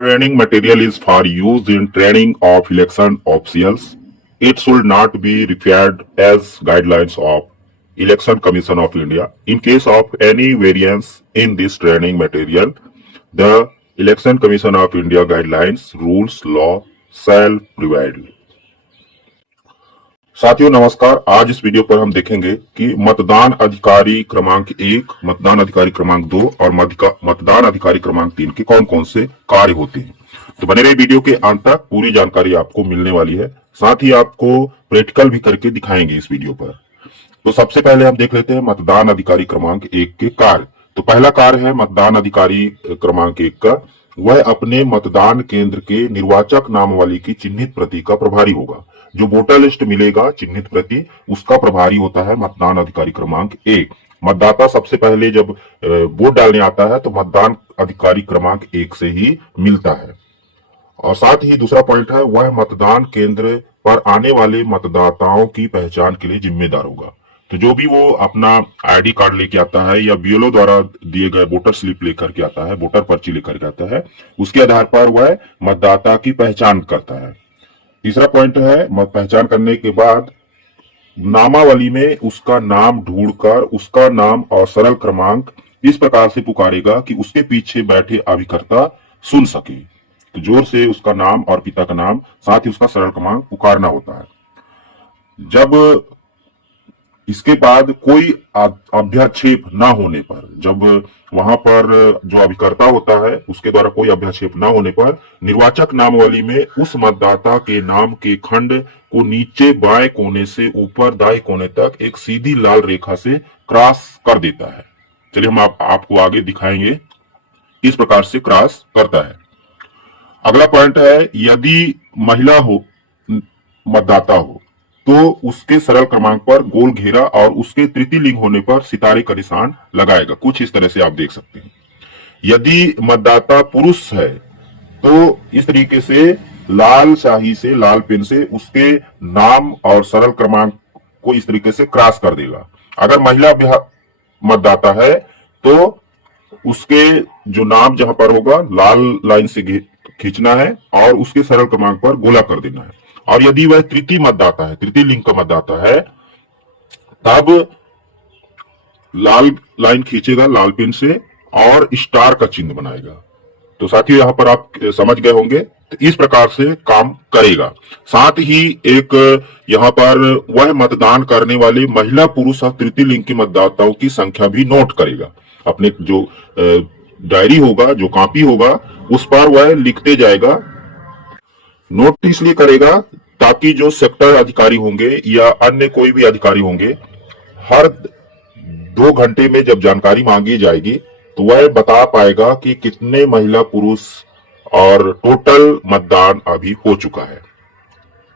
Training material is for use in training of election officials. It should not be referred as guidelines of Election Commission of India. In case of any variance in this training material, the Election Commission of India guidelines, rules, law shall prevail. साथियों नमस्कार। आज इस video पर हम देखेंगे कि मतदान अधिकारी क्रमांक 1, मतदान अधिकारी क्रमांक 2 और मतदान अधिकारी क्रमांक 3 के कौन कौन से कार्य होते हैं। तो बने रहे वीडियो के अंत तक, पूरी जानकारी आपको मिलने वाली है। साथ ही आपको प्रैक्टिकल भी करके दिखाएंगे इस वीडियो पर। तो सबसे पहले हम देख लेते हैं मतदान अधिकारी क्रमांक 1 के कार्य। तो पहला कार्य है मतदान अधिकारी क्रमांक 1 का, वह अपने मतदान केंद्र के निर्वाचक नामावली की चिन्हित प्रति का प्रभारी होगा। जो वोटर लिस्ट मिलेगा चिन्हित प्रति, उसका प्रभारी होता है मतदान अधिकारी क्रमांक 1। मतदाता सबसे पहले जब वोट डालने आता है तो मतदान अधिकारी क्रमांक 1 से ही मिलता है। और साथ ही दूसरा पॉइंट है, वह मतदान केंद्र पर आने वाले मतदाताओं की पहचान के लिए जिम्मेदार होगा। तो जो भी वो अपना आईडी कार्ड लेके आता है या बीएलओ द्वारा दिए गए वोटर स्लिप लेकर के आता है, वोटर पर्ची लेकर के आता है, उसके आधार पर वह मतदाता की पहचान करता है। तीसरा पॉइंट है, पहचान करने के बाद नामावली में उसका नाम ढूंढकर उसका नाम और सरल क्रमांक इस प्रकार से पुकारेगा कि उसके पीछे बैठे अभिकर्ता सुन सके। तो जोर से उसका नाम और पिता का नाम, साथ ही उसका सरल क्रमांक पुकारना होता है। जब इसके बाद कोई अभ्याक्षेप ना होने पर, जब वहां पर जो अभिकर्ता होता है उसके द्वारा कोई अभ्याक्षेप ना होने पर, निर्वाचक नामावली में उस मतदाता के नाम के खंड को नीचे बाएं कोने से ऊपर दाएं कोने तक एक सीधी लाल रेखा से क्रॉस कर देता है। चलिए हम आपको आगे दिखाएंगे इस प्रकार से क्रॉस करता है। अगला पॉइंट है, यदि महिला हो, मतदाता हो, तो उसके सरल क्रमांक पर गोल घेरा और उसके तृतीय लिंग होने पर सितारे का निशान लगाएगा। कुछ इस तरह से आप देख सकते हैं। यदि मतदाता पुरुष है तो इस तरीके से लाल स्याही से, लाल पेन से उसके नाम और सरल क्रमांक को इस तरीके से क्रॉस कर देगा। अगर महिला मतदाता है तो उसके जो नाम जहां पर होगा लाल लाइन से खींचना है और उसके सरल क्रमांक पर गोला कर देना है। और यदि वह तृतीय मतदाता है, तृतीय लिंग का मतदाता है, तब लाल लाइन खींचेगा लाल पेन से और स्टार का चिन्ह बनाएगा। तो साथियों यहां पर आप समझ गए होंगे। तो इस प्रकार से काम करेगा। साथ ही एक यहां पर वह मतदान करने वाले महिला, पुरुष और तृतीय लिंग के मतदाताओं की संख्या भी नोट करेगा। अपने जो डायरी होगा, जो कॉपी होगा, उस पर वह लिखते जाएगा। नोट इसलिए करेगा ताकि जो सेक्टर अधिकारी होंगे या अन्य कोई भी अधिकारी होंगे, हर 2 घंटे में जब जानकारी मांगी जाएगी तो वह बता पाएगा कि कितने महिला, पुरुष और टोटल मतदान अभी हो चुका है।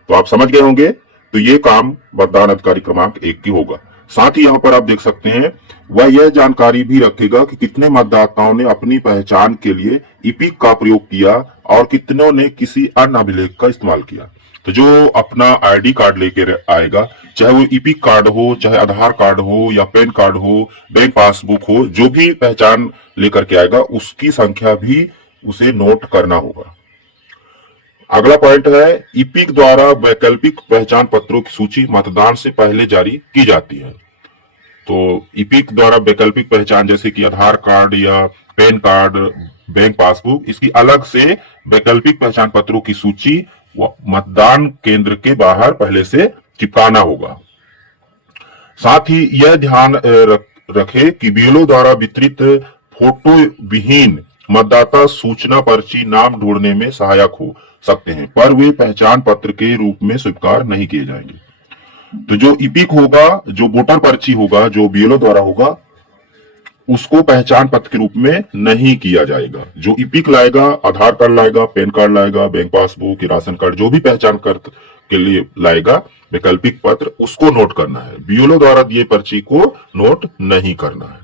तो आप समझ गए होंगे। तो ये काम मतदान अधिकारी क्रमांक 1 की होगा। साथ ही यहाँ पर आप देख सकते हैं, वह यह जानकारी भी रखेगा कि कितने मतदाताओं ने अपनी पहचान के लिए ईपिक का प्रयोग किया और कितनों ने किसी अन्य अभिलेख का इस्तेमाल किया। तो जो अपना आईडी कार्ड लेकर आएगा, चाहे वो ईपिक कार्ड हो, चाहे आधार कार्ड हो या पैन कार्ड हो, बैंक पासबुक हो, जो भी पहचान लेकर के आएगा उसकी संख्या भी उसे नोट करना होगा। अगला पॉइंट है, ईपिक द्वारा वैकल्पिक पहचान पत्रों की सूची मतदान से पहले जारी की जाती है। तो ईपिक द्वारा वैकल्पिक पहचान जैसे कि आधार कार्ड या पैन कार्ड, बैंक पासबुक, इसकी अलग से वैकल्पिक पहचान पत्रों की सूची मतदान केंद्र के बाहर पहले से चिपकाना होगा। साथ ही यह ध्यान रखे कि बीएलओ द्वारा वितरित फोटो विहीन मतदाता सूचना पर्ची नाम ढूंढने में सहायक हो सकते हैं, पर वे पहचान पत्र के रूप में स्वीकार नहीं किए जाएंगे। तो जो ईपिक होगा, जो वोटर पर्ची होगा, जो बीएलओ द्वारा होगा, उसको पहचान पत्र के रूप में नहीं किया जाएगा। जो ईपिक लाएगा, आधार कार्ड लाएगा, पैन कार्ड लाएगा, बैंक पासबुक, राशन कार्ड, जो भी पहचान पत्र के लिए लाएगा वैकल्पिक पत्र, उसको नोट करना है। बीएलओ द्वारा दिए पर्ची को नोट नहीं करना है।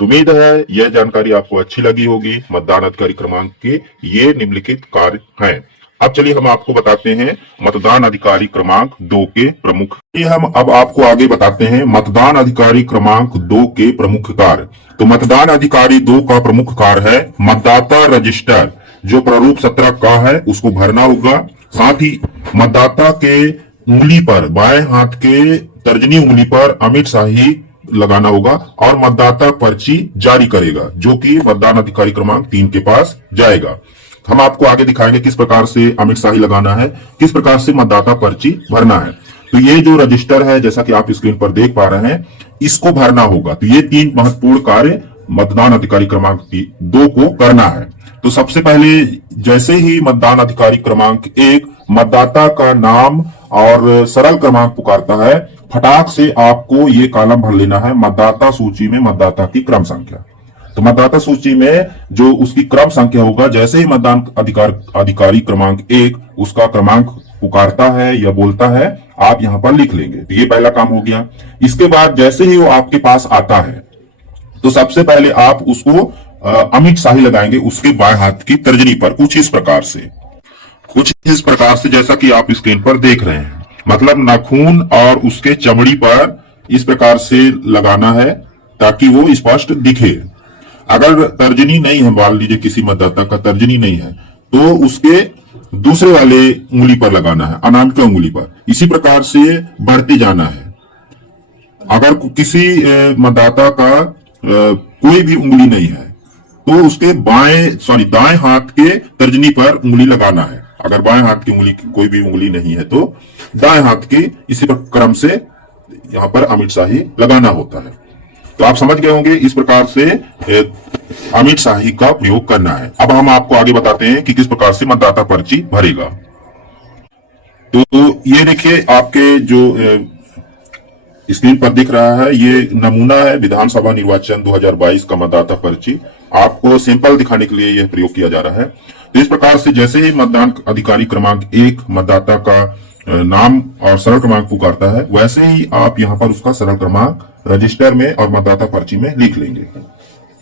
तो उम्मीद है यह जानकारी आपको अच्छी लगी होगी। मतदान अधिकारी क्रमांक के ये निम्नलिखित कार्य हैं। अब चलिए हम आपको बताते हैं मतदान अधिकारी क्रमांक 2 के प्रमुख। ये हम अब आपको आगे बताते हैं मतदान अधिकारी क्रमांक 2 के प्रमुख कार्य। तो मतदान अधिकारी 2 का प्रमुख कार्य है मतदाता रजिस्टर, जो प्रारूप 17 का है उसको भरना होगा। साथ ही मतदाता के उंगली पर, बाएं हाथ के तर्जनी उंगली पर अमिट शाही लगाना होगा और मतदाता पर्ची जारी करेगा, जो कि मतदान अधिकारी क्रमांक 3 के पास जाएगा। हम आपको आगे दिखाएंगे किस प्रकार से अमिट शाही लगाना है, किस प्रकार से मतदाता पर्ची भरना है। तो ये जो रजिस्टर है, जैसा कि आप स्क्रीन पर देख पा रहे हैं, इसको भरना होगा। तो ये 3 महत्वपूर्ण कार्य मतदान अधिकारी क्रमांक 2 को करना है। तो सबसे पहले जैसे ही मतदान अधिकारी क्रमांक 1 मतदाता का नाम और सरल क्रमांक पुकारता है, फटाक से आपको ये कॉलम भर लेना है, मतदाता सूची में मतदाता की क्रम संख्या। तो मतदाता सूची में जो उसकी क्रम संख्या होगा, जैसे ही मतदान अधिकारी क्रमांक 1 उसका क्रमांक पुकारता है या बोलता है, आप यहां पर लिख लेंगे। तो ये पहला काम हो गया। इसके बाद जैसे ही वो आपके पास आता है, तो सबसे पहले आप उसको अमिट शाही लगाएंगे उसके बाएं हाथ की तर्जनी पर, कुछ इस प्रकार से जैसा कि आप स्क्रीन पर देख रहे हैं। मतलब नाखून और उसके चमड़ी पर इस प्रकार से लगाना है ताकि वो स्पष्ट दिखे। अगर तर्जनी नहीं है, मान लीजिए किसी मतदाता का तर्जनी नहीं है, तो उसके दूसरे वाले उंगली पर लगाना है, अनामिका उंगली पर। इसी प्रकार से बढ़ते जाना है। अगर किसी मतदाता का कोई भी उंगली नहीं है, तो उसके दाएं हाथ के तर्जनी पर उंगली लगाना है। अगर बाएं हाथ की उंगली कोई भी उंगली नहीं है, तो दाएं हाथ की इसी क्रम से यहां पर अमिट शाही लगाना होता है। तो आप समझ गए होंगे इस प्रकार से अमिट शाही का प्रयोग करना है। अब हम आपको आगे बताते हैं कि किस प्रकार से मतदाता पर्ची भरेगा। तो ये देखिए, आपके जो स्क्रीन पर दिख रहा है, ये नमूना है विधानसभा निर्वाचन 2022 का मतदाता पर्ची। आपको सैंपल दिखाने के लिए यह प्रयोग किया जा रहा है। तो इस प्रकार से जैसे ही मतदान अधिकारी क्रमांक 1 मतदाता का नाम और सरल क्रमांक पुकारता है, वैसे ही आप यहां पर उसका सरल क्रमांक रजिस्टर में और मतदाता पर्ची में लिख लेंगे।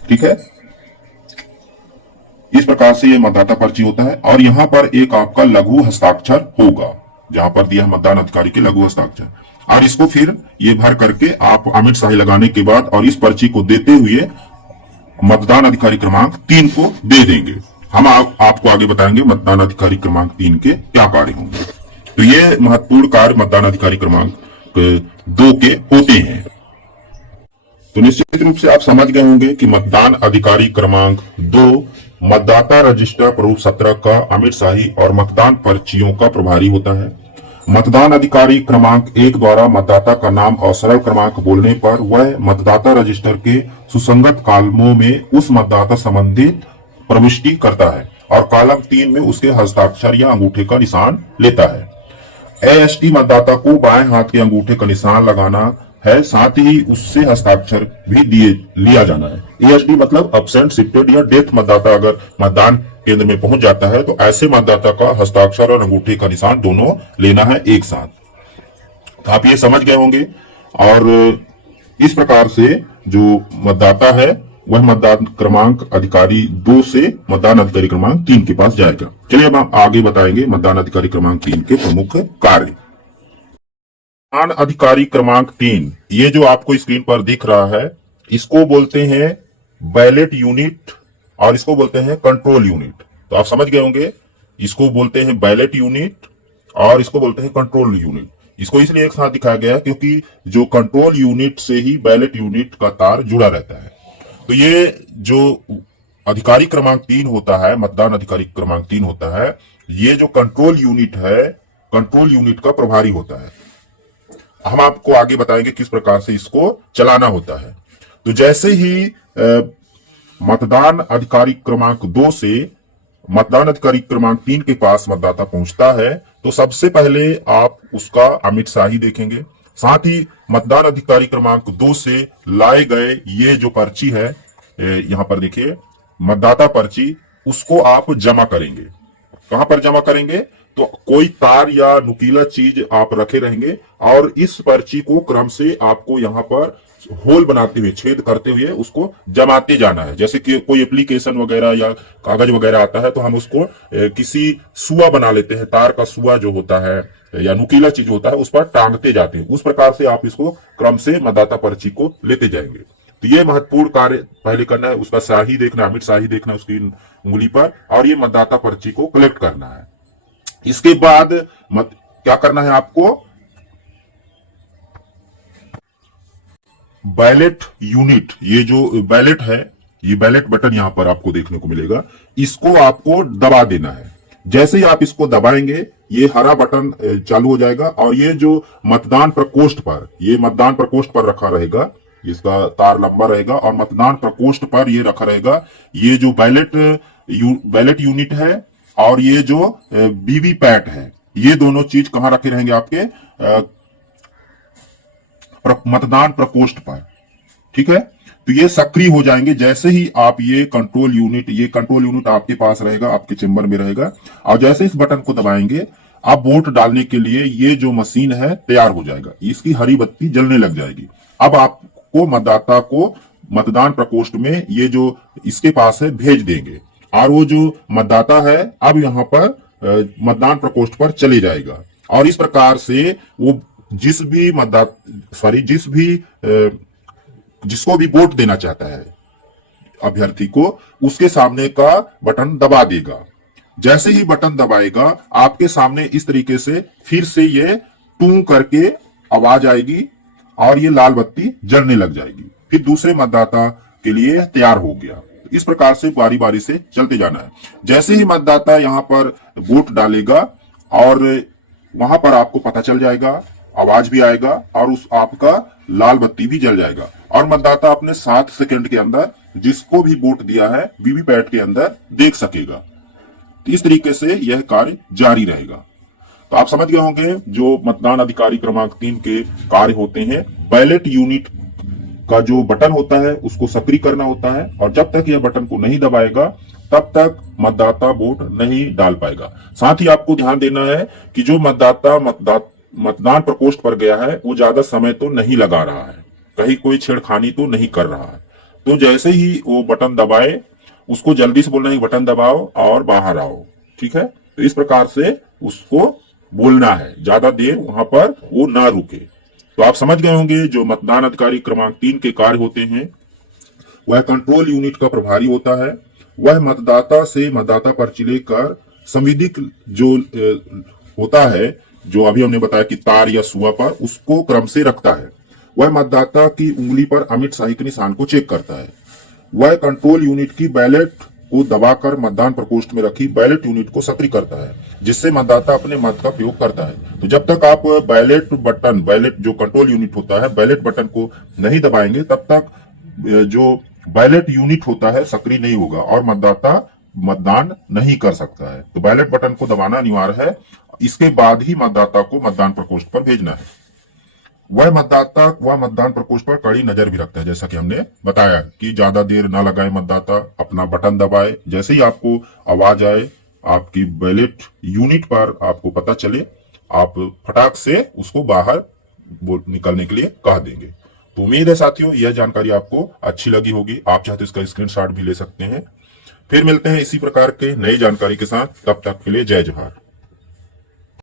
ठीक है, इस प्रकार से ये मतदाता पर्ची होता है। और यहाँ पर एक आपका लघु हस्ताक्षर होगा, जहां पर दिया है मतदान अधिकारी के लघु हस्ताक्षर। और इसको फिर ये भर करके आप अमिट शाही लगाने के बाद और इस पर्ची को देते हुए मतदान अधिकारी क्रमांक 3 को दे देंगे। हम आपको आगे बताएंगे मतदान अधिकारी क्रमांक 3 के क्या कार्य होंगे। तो ये महत्वपूर्ण कार्य मतदान अधिकारी क्रमांक 2 के होते हैं। तो निश्चित रूप से आप समझ गए होंगे कि मतदान अधिकारी क्रमांक 2 मतदाता रजिस्टर प्रारूप 17 का अमिट शाही और मतदान पर्चियों का प्रभारी होता है। मतदान अधिकारी क्रमांक 1 द्वारा मतदाता का नाम और सरल क्रमांक बोलने पर वह मतदाता रजिस्टर के सुसंगत कॉलमों में उस मतदाता संबंधित प्रविष्टि करता है और कॉलम 3 में उसके हस्ताक्षर या अंगूठे का निशान लेता है। एएसटी मतदाता को बाएं हाथ के अंगूठे का निशान लगाना है, साथ ही उससे हस्ताक्षर भी लिया जाना है। एएसडी मतलब एब्सेंट, शिफ्टेड या डेथ मतदाता अगर मतदान केंद्र में पहुंच जाता है, तो ऐसे मतदाता का हस्ताक्षर और अंगूठे का निशान दोनों लेना है एक साथ। तो आप ये समझ गए होंगे। और इस प्रकार से जो मतदाता है वह मतदान क्रमांक अधिकारी 2 से मतदान अधिकारी क्रमांक 3 के पास जाएगा। चलिए अब हम आगे बताएंगे मतदान अधिकारी क्रमांक 3 के प्रमुख कार्य। मतदान अधिकारी क्रमांक 3, ये जो आपको स्क्रीन पर दिख रहा है, इसको बोलते हैं बैलेट यूनिट और इसको बोलते हैं कंट्रोल यूनिट। तो आप समझ गए होंगे, इसको बोलते हैं बैलेट यूनिट और इसको बोलते हैं कंट्रोल यूनिट। इसको इसलिए एक साथ दिखाया गया क्योंकि जो कंट्रोल यूनिट से ही बैलेट यूनिट का तार जुड़ा रहता है। तो ये जो अधिकारी क्रमांक 3 होता है, मतदान अधिकारी क्रमांक 3 होता है, ये जो कंट्रोल यूनिट है, कंट्रोल यूनिट का प्रभारी होता है। हम आपको आगे बताएंगे किस प्रकार से इसको चलाना होता है। तो जैसे ही मतदान अधिकारी क्रमांक 2 से मतदान अधिकारी क्रमांक 3 के पास मतदाता पहुंचता है, तो सबसे पहले आप उसका अमिट शाही देखेंगे। साथ ही मतदान अधिकारी क्रमांक 2 से लाए गए ये जो पर्ची है, यहां पर देखिए मतदाता पर्ची, उसको आप जमा करेंगे। कहां पर जमा करेंगे? तो कोई तार या नुकीला चीज आप रखे रहेंगे और इस पर्ची को क्रम से आपको यहां पर होल बनाते हुए, छेद करते हुए उसको जमाते जाना है। जैसे कि कोई एप्लीकेशन वगैरह या कागज वगैरह आता है, तो हम उसको किसी सुआ बना लेते हैं, तार का सुआ जो होता है या नुकीला चीज होता है, उस पर टांगते जाते हैं। उस प्रकार से आप इसको क्रम से मतदाता पर्ची को लेते जाएंगे। तो ये महत्वपूर्ण कार्य पहले करना है, उसका शाही देखना, अमिट शाही देखना है उसकी उंगली पर, और ये मतदाता पर्ची को कलेक्ट करना है। इसके बाद क्या करना है आपको, बैलेट यूनिट, ये जो बैलेट है, ये बैलेट बटन यहां पर आपको देखने को मिलेगा, इसको आपको दबा देना है। जैसे ही आप इसको दबाएंगे ये हरा बटन चालू हो जाएगा, और ये जो मतदान प्रकोष्ठ पर, ये मतदान प्रकोष्ठ पर रखा रहेगा, इसका तार लंबा रहेगा, और मतदान प्रकोष्ठ पर ये रखा रहेगा ये जो बैलेट यूनिट है और ये जो वीवीपैट है, ये दोनों चीज कहां रखे रहेंगे आपके मतदान प्रकोष्ठ पर। ठीक है, तो ये सक्रिय हो जाएंगे जैसे ही आप ये कंट्रोल यूनिट आपके पास रहेगा, आपके चेंबर में रहेगा, और जैसे इस बटन को दबाएंगे आप वोट डालने के लिए ये जो मशीन है तैयार हो जाएगा, इसकी हरी बत्ती जलने लग जाएगी। अब आपको मतदाता को मतदान प्रकोष्ठ में ये जो इसके पास है भेज देंगे, और वो जो मतदाता है अब यहाँ पर मतदान प्रकोष्ठ पर चले जाएगा, और इस प्रकार से वो जिसको भी वोट देना चाहता है अभ्यर्थी को, उसके सामने का बटन दबा देगा। जैसे ही बटन दबाएगा आपके सामने इस तरीके से फिर से ये टू करके आवाज आएगी और ये लाल बत्ती जलने लग जाएगी, फिर दूसरे मतदाता के लिए तैयार हो गया। इस प्रकार से बारी बारी से चलते जाना है। जैसे ही मतदाता यहाँ पर वोट डालेगा और वहां पर आपको पता चल जाएगा, आवाज भी आएगा और उस आपका लाल बत्ती भी जल जाएगा, और मतदाता अपने 7 सेकंड के अंदर जिसको भी वोट दिया है वीवीपैट के अंदर देख सकेगा। तो इस तरीके से यह कार्य जारी रहेगा। तो आप समझ गए होंगे जो मतदान अधिकारी क्रमांक 3 के कार्य होते हैं। बैलेट यूनिट का जो बटन होता है उसको सक्रिय करना होता है, और जब तक यह बटन को नहीं दबाएगा तब तक मतदाता वोट नहीं डाल पाएगा। साथ ही आपको ध्यान देना है कि जो मतदाता मतदान प्रकोष्ठ पर गया है वो ज्यादा समय तो नहीं लगा रहा है, कहीं कोई छेड़खानी तो नहीं कर रहा है। तो जैसे ही वो बटन दबाए उसको जल्दी से बोलना है बटन दबाओ और बाहर आओ। ठीक है, तो इस प्रकार से उसको बोलना है, ज्यादा देर वहां पर वो ना रुके। तो आप समझ गए होंगे जो मतदान अधिकारी क्रमांक 3 के कार्य होते हैं। वह कंट्रोल यूनिट का प्रभारी होता है, वह मतदाता से मतदाता पर्ची लेकर संविधिक जो होता है, जो अभी हमने बताया कि तार या सुआ पर, उसको क्रम से रखता है। वह मतदाता की उंगली पर अमिट शाही के निशान को चेक करता है। वह कंट्रोल यूनिट की बैलेट को दबाकर मतदान प्रकोष्ठ में रखी बैलेट यूनिट को सक्रिय करता है, जिससे मतदाता अपने मत का प्रयोग करता है। तो जब तक आप बैलेट जो कंट्रोल यूनिट होता है बैलेट बटन को नहीं दबाएंगे तब तक जो बैलेट यूनिट होता है सक्रिय नहीं होगा और मतदाता मतदान नहीं कर सकता है। तो बैलेट बटन को दबाना अनिवार्य है, इसके बाद ही मतदाता को मतदान प्रकोष्ठ पर भेजना है। वह मतदान प्रकोष्ठ पर कड़ी नजर भी रखता है, जैसा कि हमने बताया कि ज्यादा देर ना लगाए मतदाता, अपना बटन दबाए, जैसे ही आपको आवाज आए आपकी बैलेट यूनिट पर आपको पता चले, आप फटाक से उसको बाहर निकलने के लिए कह देंगे। तो उम्मीद है साथियों यह जानकारी आपको अच्छी लगी होगी। आप चाहते तो इसका स्क्रीनशॉट भी ले सकते हैं। फिर मिलते हैं इसी प्रकार के नई जानकारी के साथ, तब तक के लिए जय जोहार।